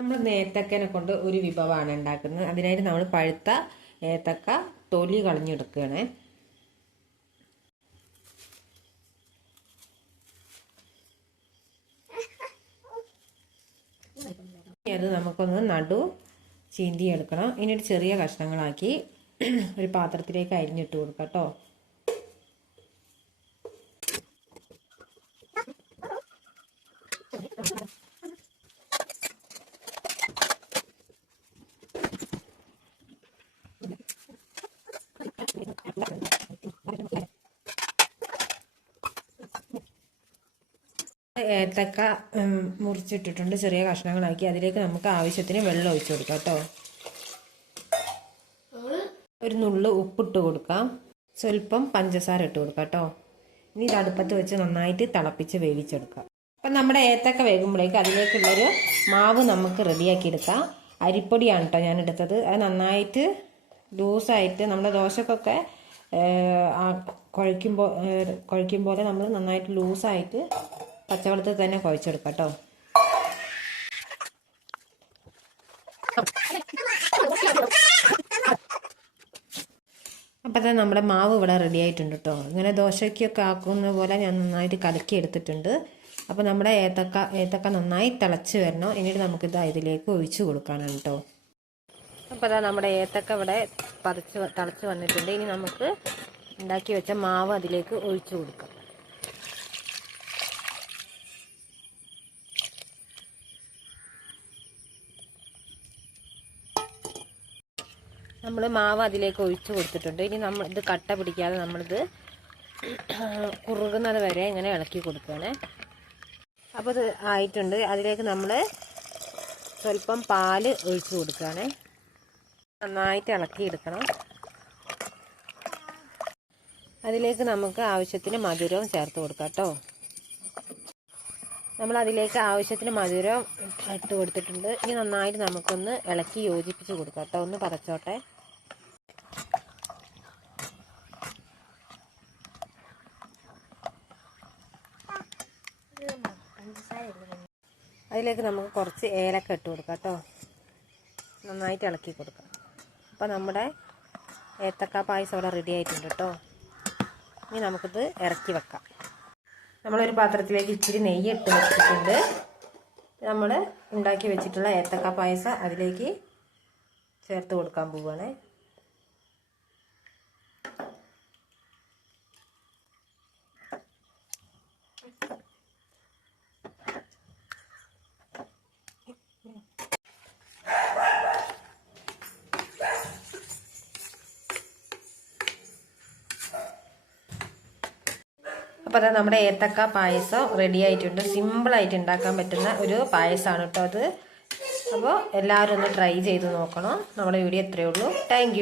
നമ്മൾ ഏത്തക്കനെ കൊണ്ട് ഒരു വിഭവമാണ് ഉണ്ടാക്കുന്നത്. അതിനായിട്ട് നമ്മൾ പഴുത്ത ഏത്തക്ക തൊലി കളഞ്ഞെടുക്കുകയാണ്. അത് നമുക്കൊന്ന് നടു ചീന്തി എടുക്കണം. ഇനി ഒരു ചെറിയ കഷ്ണങ്ങളാക്കി ഒരു പാത്രത്തിലേക്ക് അരിഞ്ഞിട്ട് കൊടുക്കാം കേട്ടോ. ഏത്തക്ക മുറിച്ചിട്ടിട്ടുണ്ട്, ചെറിയ കഷ്ണങ്ങളാക്കി. അതിലേക്ക് നമുക്ക് ആവശ്യത്തിന് വെള്ളം ഒഴിച്ചു കൊടുക്കാം കേട്ടോ. ഒരു നുള്ളു ഉപ്പിട്ട് കൊടുക്കാം, സ്വല്പം പഞ്ചസാര ഇട്ട് കൊടുക്കാം കേട്ടോ. ഇനി ഇത് അടുപ്പത്ത് വെച്ച് നന്നായിട്ട് തിളപ്പിച്ച് വേവിച്ചെടുക്കാം. അപ്പം നമ്മുടെ ഏത്തക്ക വേകുമ്പോഴേക്ക് അതിലേക്കുള്ളൊരു മാവ് നമുക്ക് റെഡിയാക്കി എടുക്കാം. അരിപ്പൊടിയാണ് കേട്ടോ ഞാൻ എടുത്തത്. അത് നന്നായിട്ട് ലൂസായിട്ട് നമ്മുടെ ദോശക്കൊക്കെ കുഴയ്ക്കും പോലെ നമ്മൾ നന്നായിട്ട് ലൂസായിട്ട് പച്ചവെള്ളത്തിൽ തന്നെ കുഴച്ചെടുക്കാം കേട്ടോ. അപ്പം തന്നെ നമ്മുടെ മാവ് ഇവിടെ റെഡി ആയിട്ടുണ്ട് കേട്ടോ. ഇങ്ങനെ ദോശയ്ക്കൊക്കെ ആക്കുന്ന പോലെ ഞാൻ നന്നായിട്ട് കലക്കി എടുത്തിട്ടുണ്ട്. അപ്പോൾ നമ്മുടെ ഏത്തക്ക നന്നായി തിളച്ച് വരണം. എന്നിട്ട് നമുക്കിത് ഇതിലേക്ക് ഒഴിച്ച് കൊടുക്കാനാണ് കേട്ടോ. അപ്പോൾ അതാ നമ്മുടെ ഏത്തക്ക ഇവിടെ തിളച്ച് വന്നിട്ടുണ്ട്. ഇനി നമുക്ക് ഉണ്ടാക്കി വെച്ച മാവ് അതിലേക്ക് ഒഴിച്ചു കൊടുക്കാം. നമ്മൾ മാവ് അതിലേക്ക് ഒഴിച്ചു കൊടുത്തിട്ടുണ്ട്. ഇനി നമ്മൾ ഇത് കട്ട പിടിക്കാതെ നമ്മളിത് കുറുകുന്നത് വരെ ഇങ്ങനെ ഇളക്കി കൊടുക്കുകയാണ്. അപ്പോൾ ഇത് ആയിട്ടുണ്ട്. അതിലേക്ക് നമ്മൾ സ്വല്പം പാല് ഒഴിച്ചു കൊടുക്കുകയാണ്. നന്നായിട്ട് ഇളക്കി എടുക്കണം. അതിലേക്ക് നമുക്ക് ആവശ്യത്തിന് മധുരവും ചേർത്ത് കൊടുക്കാം കേട്ടോ. നമ്മൾ അതിലേക്ക് ആവശ്യത്തിന് മധുരം ഇട്ട് കൊടുത്തിട്ടുണ്ട്. ഇനി നന്നായിട്ട് നമുക്കൊന്ന് ഇളക്കി യോജിപ്പിച്ച് കൊടുക്കാം കേട്ടോ. ഒന്ന് പതച്ചോട്ടെ. അതിലേക്ക് നമുക്ക് കുറച്ച് ഏലക്ക ഇട്ട് കൊടുക്കാം കേട്ടോ. നന്നായിട്ട് ഇളക്കി കൊടുക്കാം. അപ്പോൾ നമ്മുടെ ഏത്തക്ക പായസം ഇവിടെ റെഡി ആയിട്ടുണ്ട് കേട്ടോ. ഇനി നമുക്കിത് ഇറക്കി വെക്കാം. നമ്മളൊരു പാത്രത്തിലേക്ക് ഇച്ചിരി നെയ്യ് ഇട്ട് വെച്ചിട്ടുണ്ട്. നമ്മൾ ഉണ്ടാക്കി വെച്ചിട്ടുള്ള ഏത്തക്ക പായസം അതിലേക്ക് ചേർത്ത് കൊടുക്കാൻ പോവുകയാണ്. അപ്പോൾ അത് നമ്മുടെ ഏത്തക്ക പായസം റെഡി ആയിട്ടുണ്ട്. സിമ്പിളായിട്ട് ഉണ്ടാക്കാൻ പറ്റുന്ന ഒരു പായസമാണ് കേട്ടോ അത്. അപ്പോൾ എല്ലാവരും ഒന്ന് ട്രൈ ചെയ്ത് നോക്കണം. നമ്മുടെ വീഡിയോ ഇത്രയേ ഉള്ളൂ. താങ്ക്